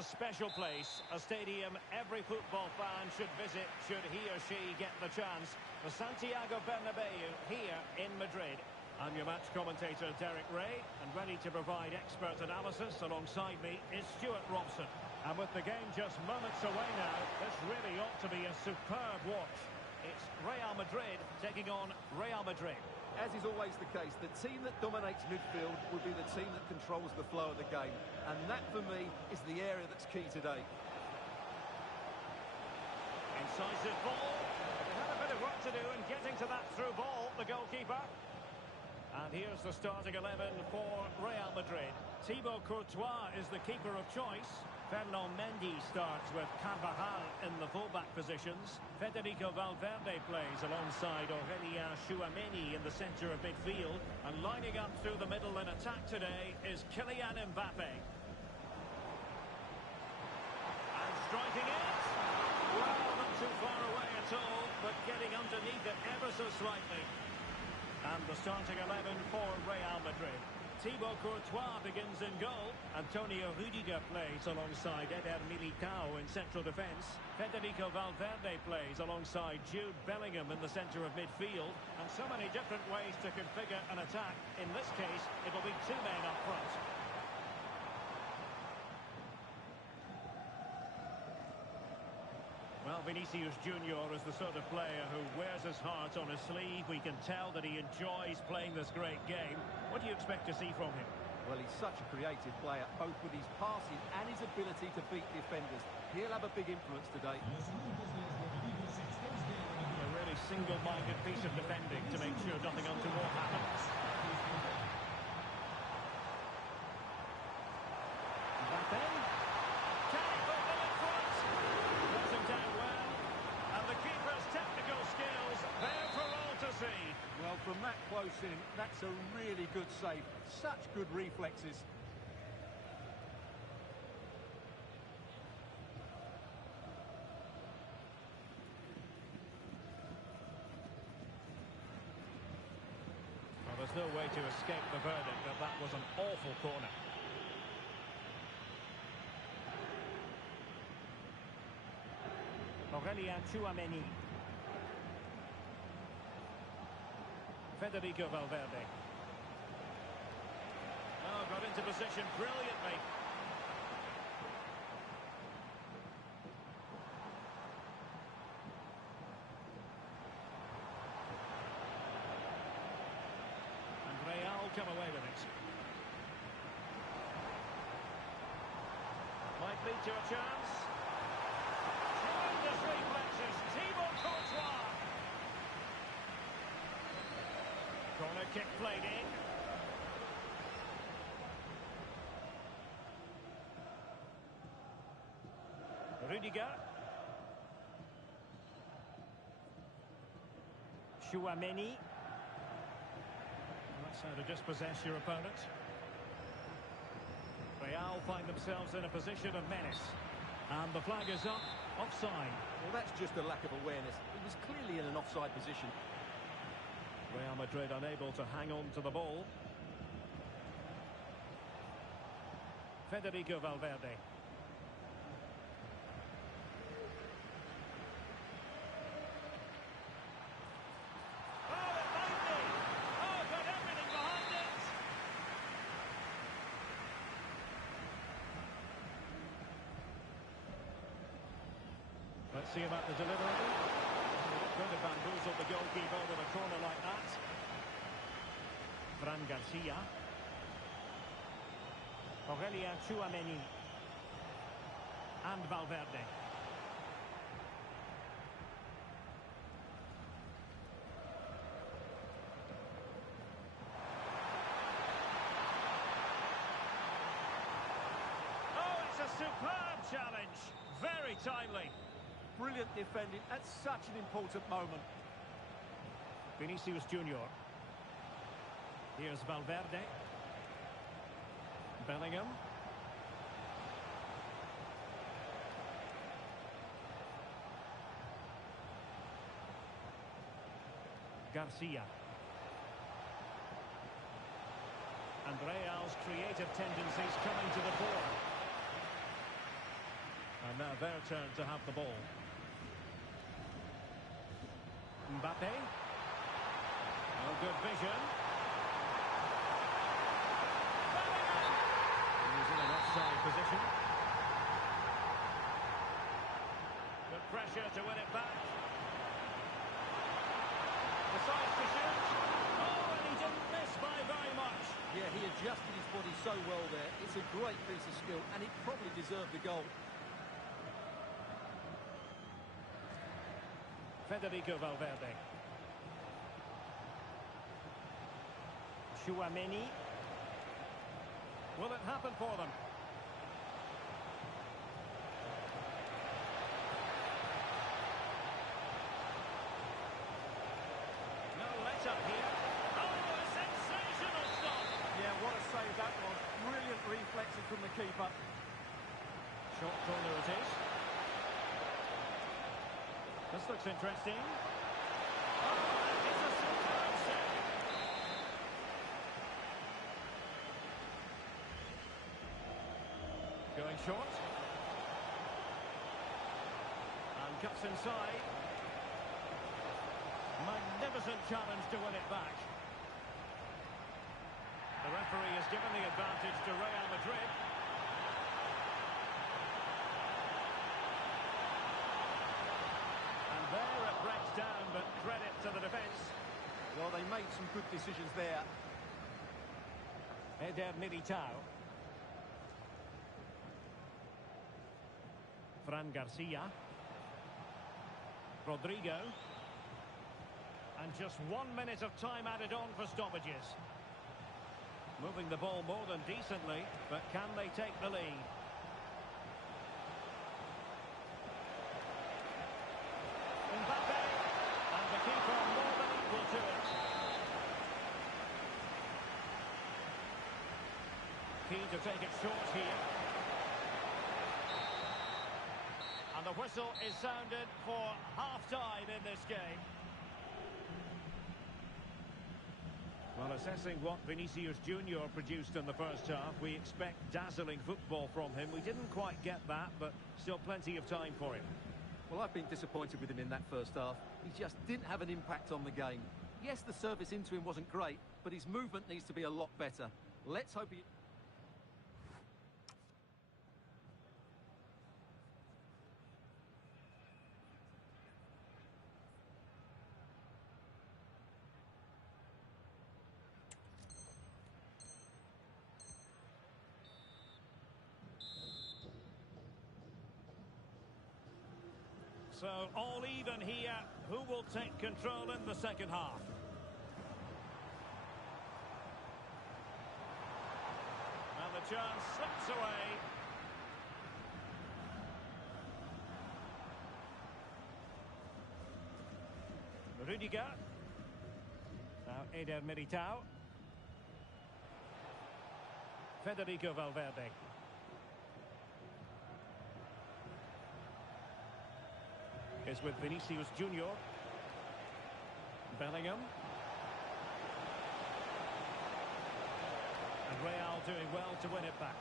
a special place, a stadium every football fan should visit should he or she get the chance. The Santiago Bernabeu here in Madrid. I'm your match commentator Derek Ray, and ready to provide expert analysis alongside me is Stuart Robson. And with the game just moments away now, this really ought to be a superb watch. It's Real Madrid taking on Real Madrid. As is always the case, the team that dominates midfield will be the team that controls the flow of the game. And that, for me, is the area that's key today. Incisive ball. They had a bit of work to do in getting to that through ball, the goalkeeper. And here's the starting 11 for Real Madrid. Thibaut Courtois is the keeper of choice. Ferland Mendy starts with Carvajal in the fullback positions. Federico Valverde plays alongside Aurélien Tchouaméni in the centre of midfield. And lining up through the middle in attack today is Kylian Mbappe. And striking it. Well, not too far away at all, but getting underneath it ever so slightly. And the starting 11 for Real Madrid. Thibaut Courtois begins in goal. Antonio Rüdiger plays alongside Eder Militao in central defence. Federico Valverde plays alongside Jude Bellingham in the centre of midfield. And so many different ways to configure an attack. In this case, it'll be two men up front. Well, Vinicius Junior is the sort of player who wears his heart on his sleeve. We can tell that he enjoys playing this great game. What do you expect to see from him? Well, he's such a creative player, both with his passing and his ability to beat defenders. He'll have a big influence today. A really single-minded piece of defending to make sure nothing untoward happens. Mbappe. Technical skills there for all to see. Well, from that close in, that's a really good save. Such good reflexes. Well, there's no way to escape the verdict that that was an awful corner. Aurélien Tchouaméni. Federico Valverde. Oh, got into position brilliantly. And Real come away with it. Might lead to a chance. Tremendous reflexes. Thibaut Courtois. Corner kick played in. Rüdiger. Tchouaméni. That's how to dispossess your opponent. Real find themselves in a position of menace. And the flag is up. Offside. Well, that's just a lack of awareness. He was clearly in an offside position. Real Madrid unable to hang on to the ball. Federico Valverde. Oh, it might be! Oh, got everything behind it! Let's see about the delivery. Going to bamboozle the goalkeeper with a corner like that. Fran Garcia. Aurélien Tchouaméni. And Valverde. Oh, it's a superb challenge. Very timely. Brilliant defending at such an important moment. Vinicius Junior. Here's Valverde. Bellingham. Garcia. And Real's creative tendencies coming to the fore. And now their turn to have the ball. Mbappe. Oh, good vision. He's in an offside position. Good pressure to win it back. Decides to shoot. Oh, and he didn't miss by very much. Yeah, he adjusted his body so well there. It's a great piece of skill, and it probably deserved the goal. Federico Valverde. Tchouaméni. Will it happen for them? No let-up here. Oh, a sensational stop! Yeah, what a save that was. Brilliant reflexes from the keeper. Short corner it is. This looks interesting. Oh, it's a superb save. Going short. And cuts inside. Magnificent challenge to win it back. The referee has given the advantage to Real Madrid. And there it breaks down, but credit to the defence. Well, they made some good decisions there. Eder Militao. Fran Garcia. Rodrigo. And just 1 minute of time added on for stoppages. Moving the ball more than decently, but can they take the lead? Mbappe, and the keeper more than equal to it. Key to take it short here. And the whistle is sounded for half-time in this game. Well, assessing what Vinicius Junior produced in the first half, we expect dazzling football from him. We didn't quite get that, but still plenty of time for him. Well, I've been disappointed with him in that first half. He just didn't have an impact on the game. Yes, the service into him wasn't great, but his movement needs to be a lot better. Let's hope he... So, all even here. Who will take control in the second half? And the chance slips away. Rudiger. Now Eder Militao. Federico Valverde. Is with Vinicius Junior. Bellingham. And Real doing well to win it back.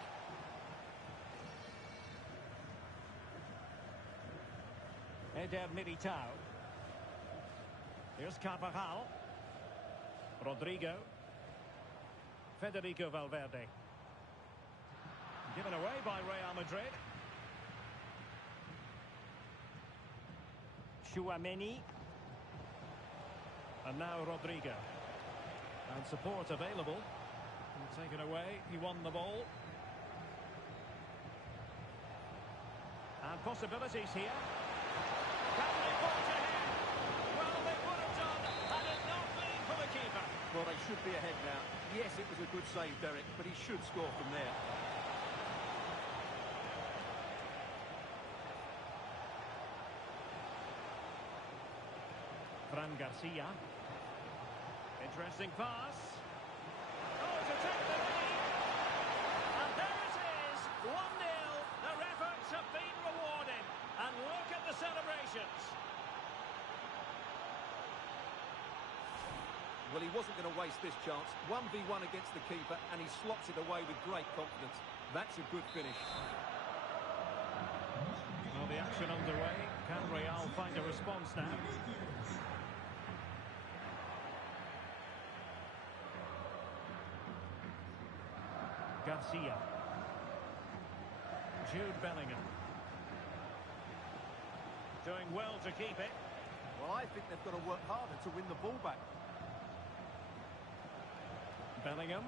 Eder Militao. Here's Carvajal. Rodrigo. Federico Valverde. Given away by Real Madrid. Tchouaméni. And now Rodrigo. And support available. Taken away, he won the ball. And possibilities here. Can they put it ahead? Well, they would have done had it not been for the keeper. Well, they should be ahead now. Yes, it was a good save, Derek, but he should score from there. Fran Garcia. Interesting pass. Oh, to take the lead. And there it is, 1-0. Their efforts have been rewarded. And look at the celebrations. Well, he wasn't going to waste this chance. 1v1 against the keeper, and he slots it away with great confidence. That's a good finish. the action underway. Can Real find a response now? Garcia. Jude Bellingham. Doing well to keep it. Well, I think they've got to work harder to win the ball back. Bellingham.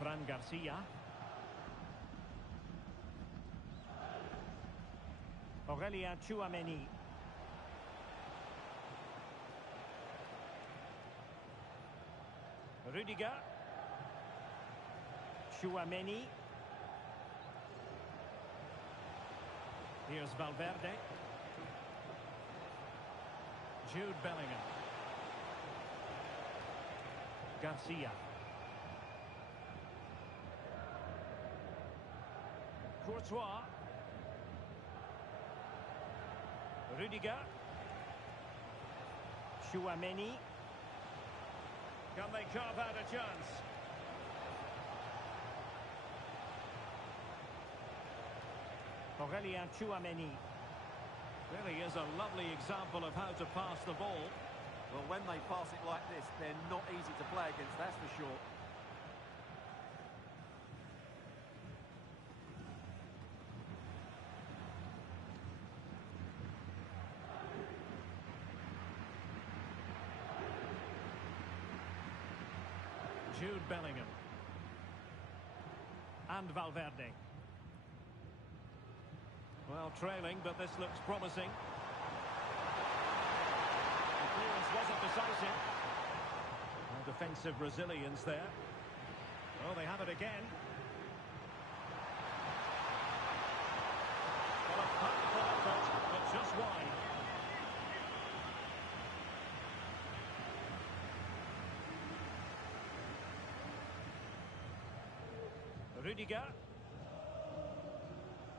Fran Garcia. Aurelien Tchouameni. Rudiger. Tchouameni. Here's Valverde. Jude Bellingham. Garcia. Courtois. Rudiger. Tchouameni. Can they carve out a chance? Aurelien Tchouameni. Really is a lovely example of how to pass the ball. Well, when they pass it like this, they're not easy to play against, that's for sure. Jude Bellingham. And Valverde. Well, trailing, but this looks promising. The clearance wasn't decisive. Well, defensive resilience there. Oh, they have it again. Well, a powerful effort, but just wide. Rudiger.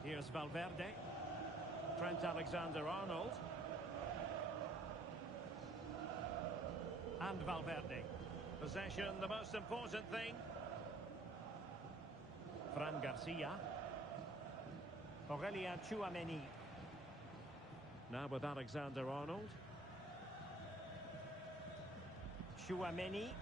Here's Valverde. Trent Alexander-Arnold. And Valverde. Possession, the most important thing. Fran Garcia. Aurelien Tchouameni. Now with Alexander-Arnold. Tchouameni.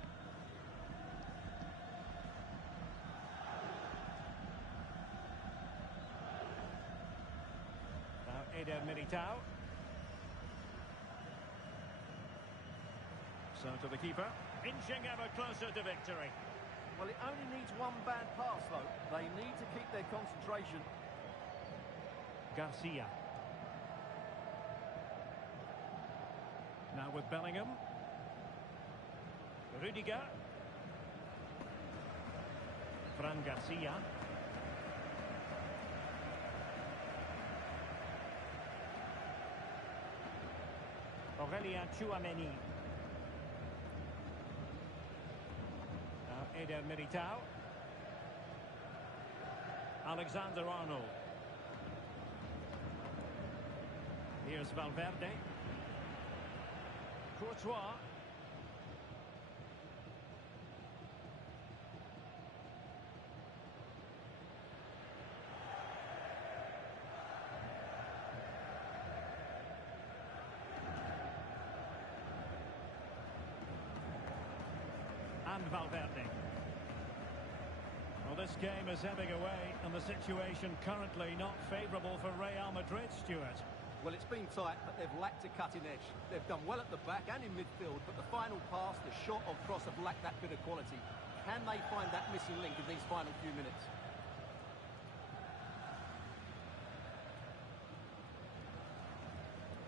Eder Militao. So to the keeper, inching ever closer to victory. Well, it only needs one bad pass, though. They need to keep their concentration. Garcia. Now with Bellingham. Rudiger. Fran Garcia. Aurelien Tchouameni. Now Eder Militao. Alexander-Arnold. Here's Valverde. Courtois. And Valverde. Well, this game is ebbing away, and the situation currently not favourable for Real Madrid, Stuart. Well, it's been tight, but they've lacked a cutting edge. They've done well at the back and in midfield, but the final pass, the shot or cross have lacked that bit of quality. Can they find that missing link in these final few minutes?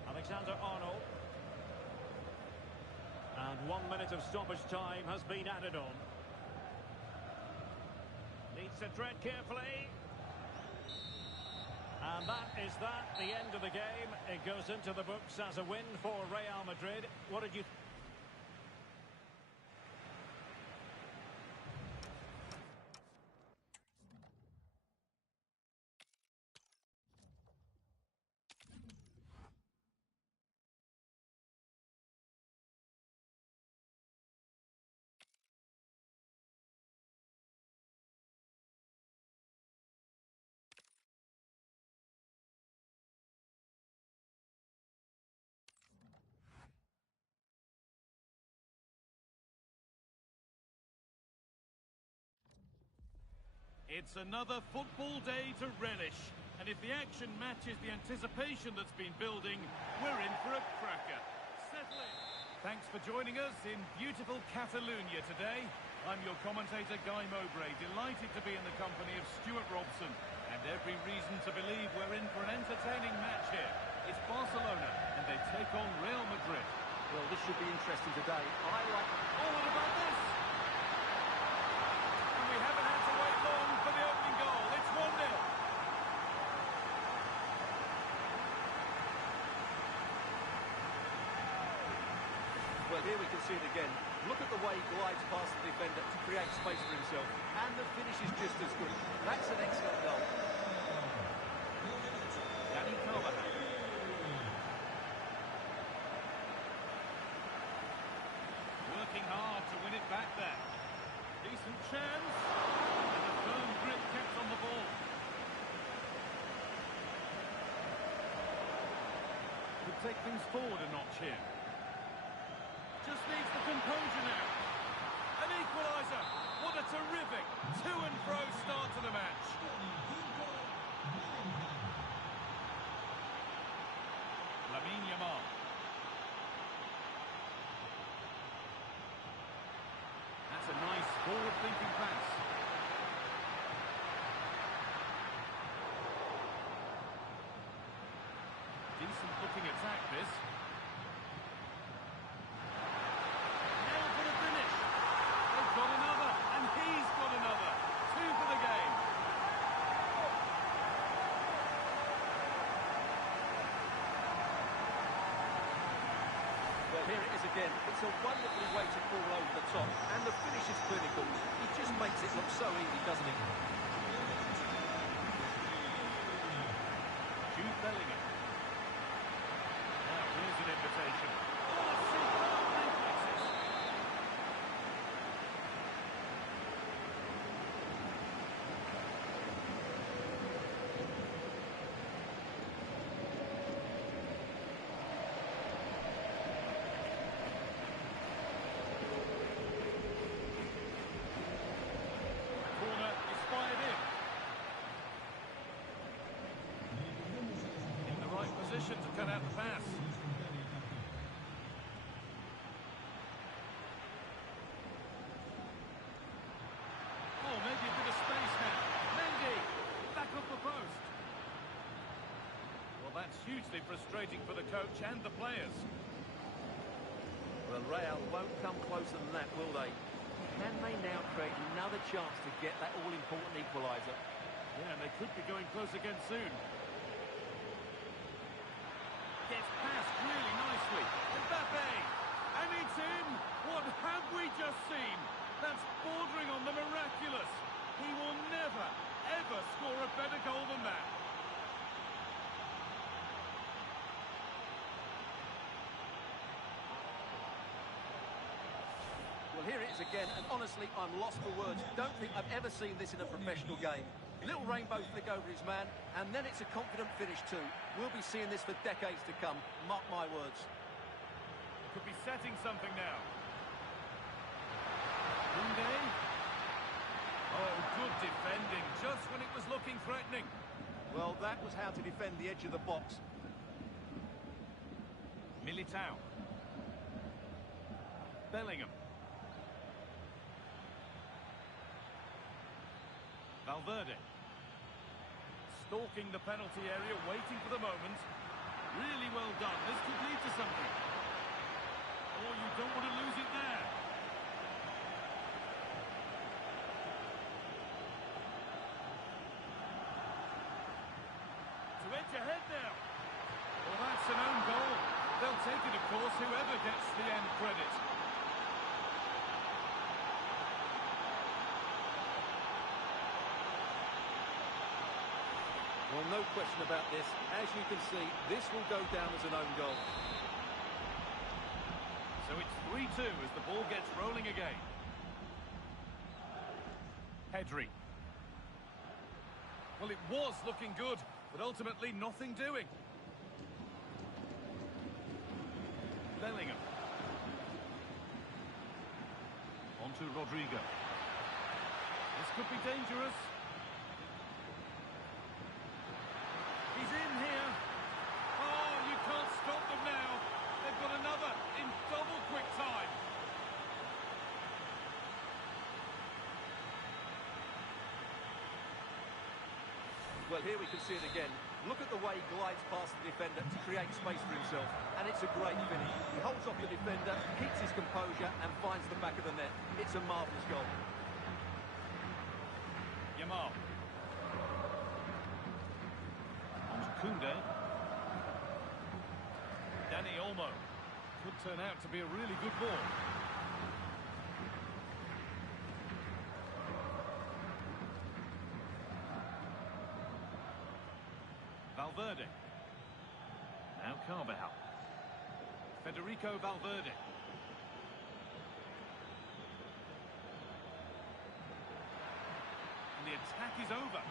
Alexander-Arnold. And 1 minute of stoppage time has been added on. Needs to tread carefully. And that is the end of the game. It goes into the books as a win for Real Madrid. What did you It's another football day to relish. And if the action matches the anticipation that's been building, we're in for a cracker. Settle in. Thanks for joining us in beautiful Catalonia today. I'm your commentator, Guy Mowbray, delighted to be in the company of Stuart Robson. And every reason to believe we're in for an entertaining match here. It's Barcelona, and they take on Real Madrid. Well, this should be interesting today. I like... Oh, what about this? And we haven't had to wait long for the opening goal. It's 1-0. Well, here we can see it again. Look at the way he glides past the defender to create space for himself. And the finish is just as good. That's an excellent goal. Dani Carvajal. Working hard to win it back there. Decent chance. And a firm grip kept on the ball. Could take things forward a notch here. Just needs the composure now. An equaliser. What a terrific to-and-fro start to the match. Lamine Yamal. That's a nice forward-thinking pass. Decent-looking attack, this. Got another, and he's got another. 2 for the game. Well, here it is again. It's a wonderful way to crawl over the top, and the finish is clinical. He just makes it look so easy, doesn't he? Jude Bellingham. Now, here's an invitation. Oh, superb reflexes. To cut out the pass. Oh, maybe a bit of space now. Mendy, back up the post. Well, that's hugely frustrating for the coach and the players. Well, Real won't come closer than that, will they? Can they now create another chance to get that all-important equaliser? Yeah, and they could be going close again soon. Gets past really nicely. Mbappe! And it's in! What have we just seen? That's bordering on the miraculous. He will never, ever score a better goal than that. Well, here it is again, and honestly, I'm lost for words. Don't think I've ever seen this in a professional game. Little rainbow flick over his man, and then it's a confident finish too. We'll be seeing this for decades to come, mark my words. Could be setting something now. Koundé. Oh, good defending, just when it was looking threatening. Well, that was how to defend the edge of the box. Militao. Bellingham. Valverde. Stalking the penalty area, waiting for the moment. Really well done. This could lead to something. Oh, you don't want to lose it there. To edge ahead now. Well, that's an own goal. They'll take it, of course, whoever gets the end credit. Well, no question about this. As you can see, this will go down as an own goal. So it's 3-2 as the ball gets rolling again. Pedri. Well, it was looking good, but ultimately nothing doing. Bellingham. On to Rodrigo. This could be dangerous. He's in here. Oh, you can't stop them now. They've got another in double quick time. Well, here we can see it again. Look at the way he glides past the defender to create space for himself. And it's a great finish. He holds off the defender, keeps his composure and finds the back of the net. It's a marvellous goal. Yamal. On to Koundé. Dani Olmo. Could turn out to be a really good ball. Valverde. Now Carvajal. Federico Valverde. And the attack is over.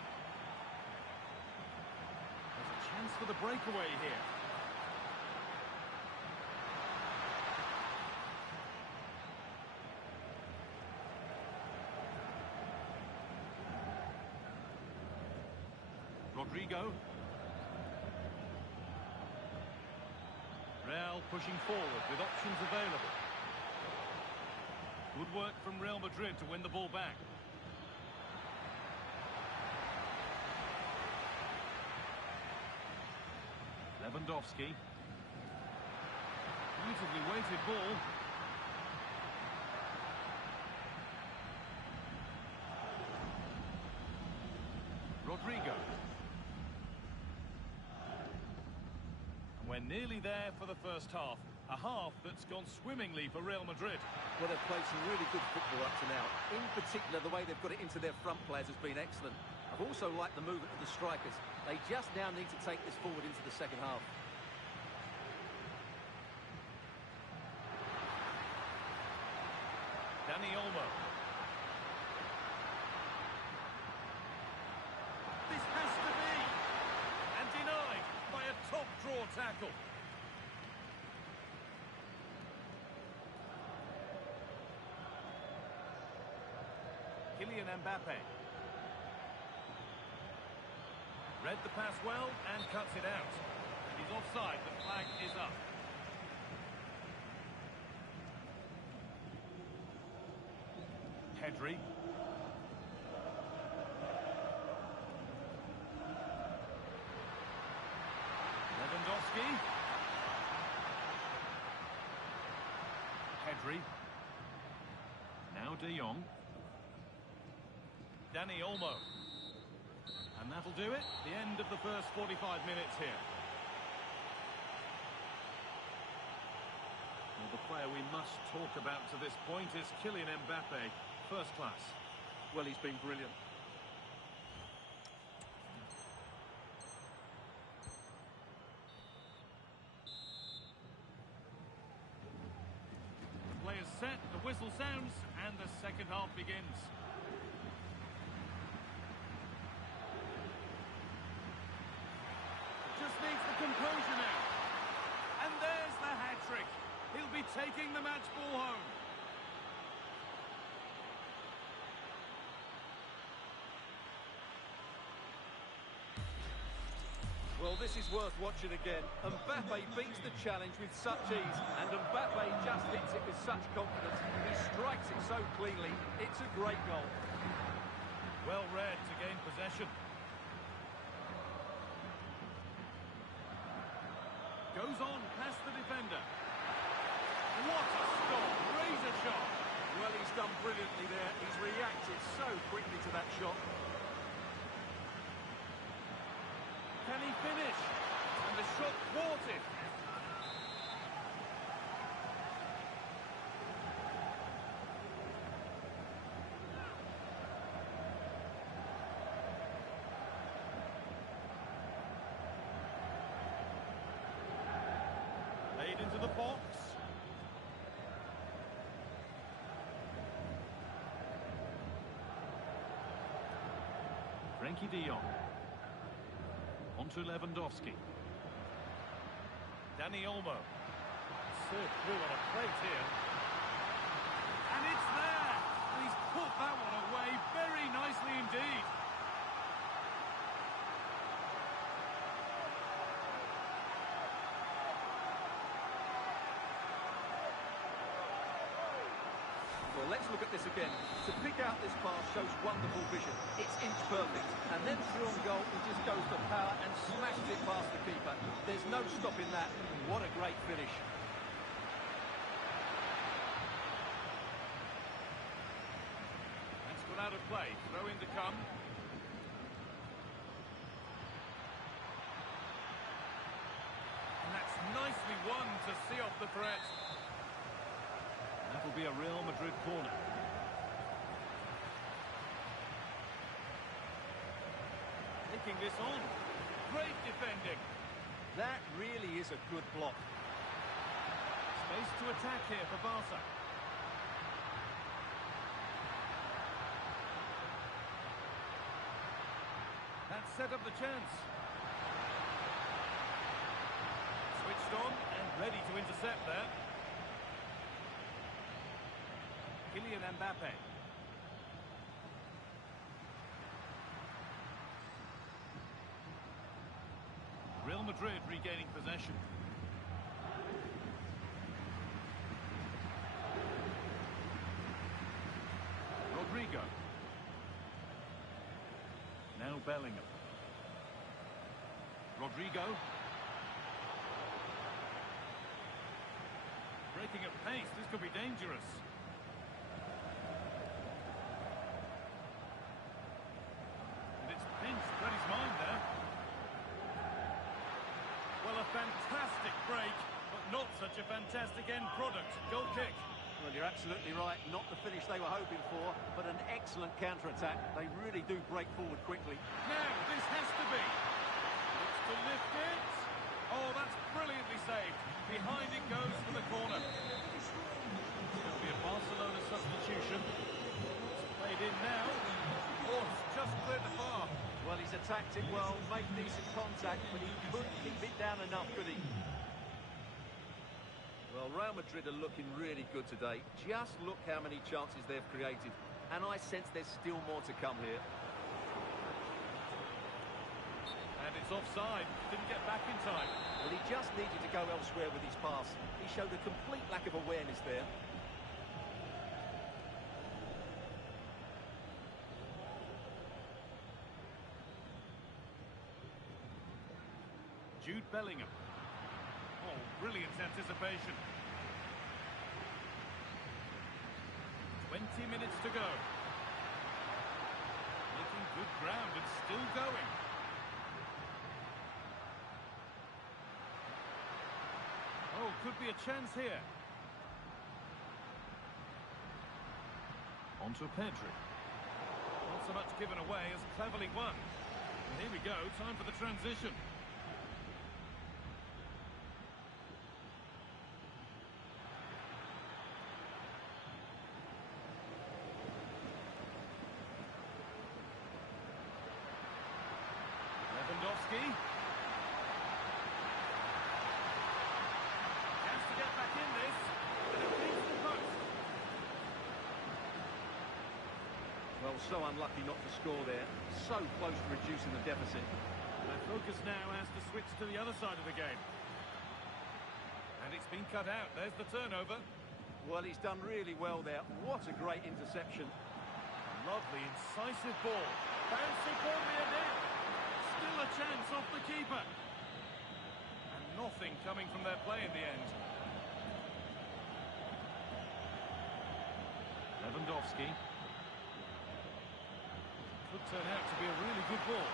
There's a chance for the breakaway here. Rodrigo. Real pushing forward with options available. Good work from Real Madrid to win the ball back. Lewandowski. Beautifully weighted ball. Rodrigo. We're nearly there for the first half. A half that's gone swimmingly for Real Madrid. Well, they've played some really good football up to now. In particular, the way they've got it into their front players has been excellent. I've also liked the movement of the strikers. They just now need to take this forward into the second half. Dani Olmo. This has to be! And denied by a top-draw tackle. Kylian Mbappe. Read the pass well and cuts it out. He's offside, the flag is up. Pedri. Lewandowski. Pedri. Now De Jong. Dani Olmo. And that'll do it. The end of the first 45 minutes here. Well, the player we must talk about to this point is Kylian Mbappe. First class. Well, he's been brilliant. Players set, the whistle sounds, and the second half begins. Just needs the composure now. And there's the hat-trick. He'll be taking the match ball home. Well, this is worth watching again. Mbappe beats the challenge with such ease, and Mbappe just hits it with such confidence. He strikes it so cleanly. It's a great goal. Well read to gain possession. Goes on past the defender. What a stop! Razor shot! Well, he's done brilliantly there. He's reacted so quickly to that shot. Can he finish? And the shot thwarted. Laid into the box. Frenkie de Jong. Onto Lewandowski. Dani Olmo. Served through on a plate here. And it's there! And he's put that one away very nicely indeed. Let's look at this again. To pick out this pass shows wonderful vision. It's inch perfect. And then through on goal, he just goes for power and smashes it past the keeper. There's no stopping that. What a great finish. That's gone out of play. Throw in to come. And that's nicely won to see off the threat. That'll be a Real Madrid corner. Taking this on. Great defending. That really is a good block. Space to attack here for Barca. That set up the chance. Switched on and ready to intercept there. Kylian Mbappe. Real Madrid regaining possession. Rodrigo. Now Bellingham. Rodrigo. Breaking at pace, this could be dangerous. And it's pinched, read his mind there. Well, a fantastic break, but not such a fantastic end product. Goal kick. Well, you're absolutely right. Not the finish they were hoping for, but an excellent counter-attack. They really do break forward quickly. Now, this has to be. Looks to lift it. Oh, that's brilliantly saved. Behind it goes for the corner. It'll be a Barcelona substitution. It's played in now. Oh, it's just cleared the bar. Well, he's attacked it well, made decent contact, but he couldn't keep it down enough, could he? Well, Real Madrid are looking really good today. Just look how many chances they've created. And I sense there's still more to come here. And it's offside. Didn't get back in time. Well, he just needed to go elsewhere with his pass. He showed a complete lack of awareness there. Jude Bellingham. Oh, brilliant anticipation. 20 minutes to go. Making good ground and still going. Oh, could be a chance here. On to Pedri. Not so much given away as cleverly won. And here we go, time for the transition. Lewandowski. Chance to get back in this. And it beats the post. Well, so unlucky not to score there. So close to reducing the deficit. Their focus now has to switch to the other side of the game. And it's been cut out. There's the turnover. Well, he's done really well there. What a great interception. Lovely, incisive ball. Bouncing poorly in. Still a chance off the keeper. And nothing coming from their play in the end. Lewandowski. Could turn out to be a really good ball.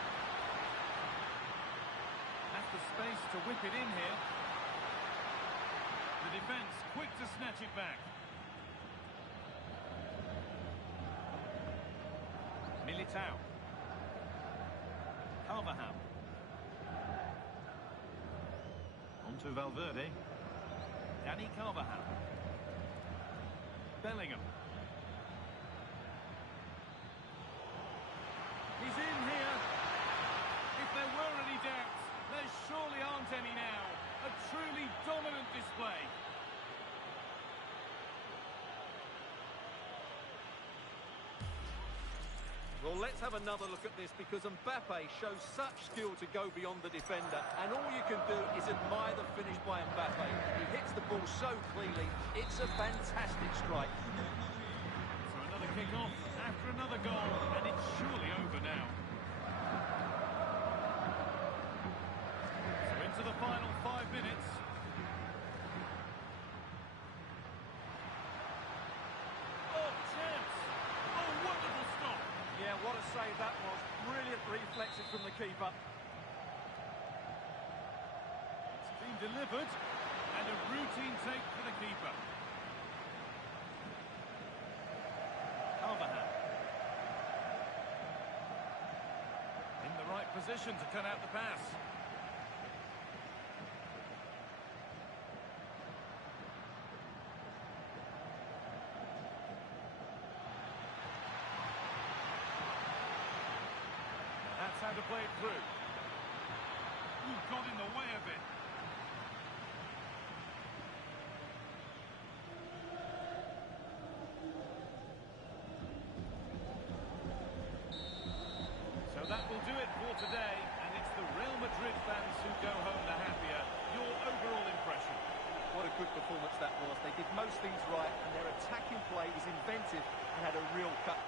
Has the space to whip it in here. The defence quick to snatch it back. Militao. Carvajal. On to Valverde. Dani Carvajal. Bellingham. He's in here. If there were any doubts, there surely aren't any now. A truly dominant display. Well, let's have another look at this because Mbappe shows such skill to go beyond the defender. And all you can do is admire the finish by Mbappe. He hits the ball so cleanly. It's a fantastic strike. kick-off after another goal, and it's surely over now. So into the final 5 minutes. Oh, chance! Oh, wonderful stop! Yeah, what a save that was. Brilliant reflexes from the keeper. It's been delivered, and a routine take for the keeper. Carvajal. In the right position to cut out the pass. That's how to play it through. Ooh, got in the way of it. So that will do it for today, and it's the Real Madrid fans who go home the happier. Your overall impression? What a good performance that was. They did most things right, and their attacking play was inventive and had a real cut.